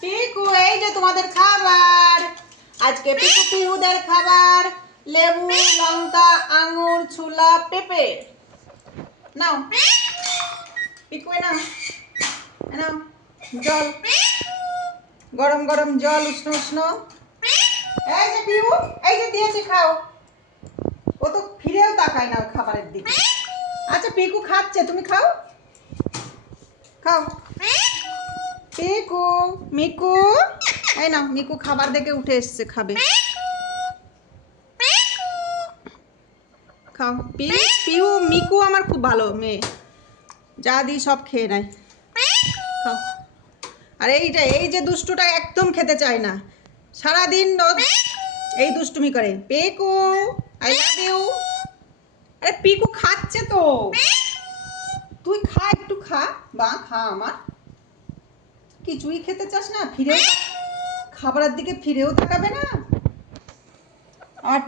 পিকু, এই যে তোমাদের খাবার। আজকে পিকু পিহুদের খাবার লেবু, লঙ্কা, আঙুর, ছোলা, পেঁপে। নাও পিকু, নাও নাও জল, গরম গরম জল, উষ্ণ উষ্ণ। এই যে পিহু, এই যে দিয়েছি, খাও। ও তো ফিরেও তাকায় না খাবারের দিকে। আচ্ছা পিকু খাচ্ছে, তুমি খাও, খাও। পিকু, মিকু, এই নাও, মিকু খাবার দেখে উঠে এসছে, খাবে, খাও। পিহু, মিকু আমার খুব ভালো মেয়ে, যা দিই সব খেয়ে নেয়, খাও। আর এই যে দুষ্টুটা একদম খেতে চায় না, সারাদিন এই দুষ্টুমি করে। Piku, I love you. আরে পিকু খাচ্ছে তো, তুই খা, একটু খা, বা খা। আমার কিছুই খেতে চাস না, ফিরেও খাবারের দিকে ফিরেও তাকাবে না। আর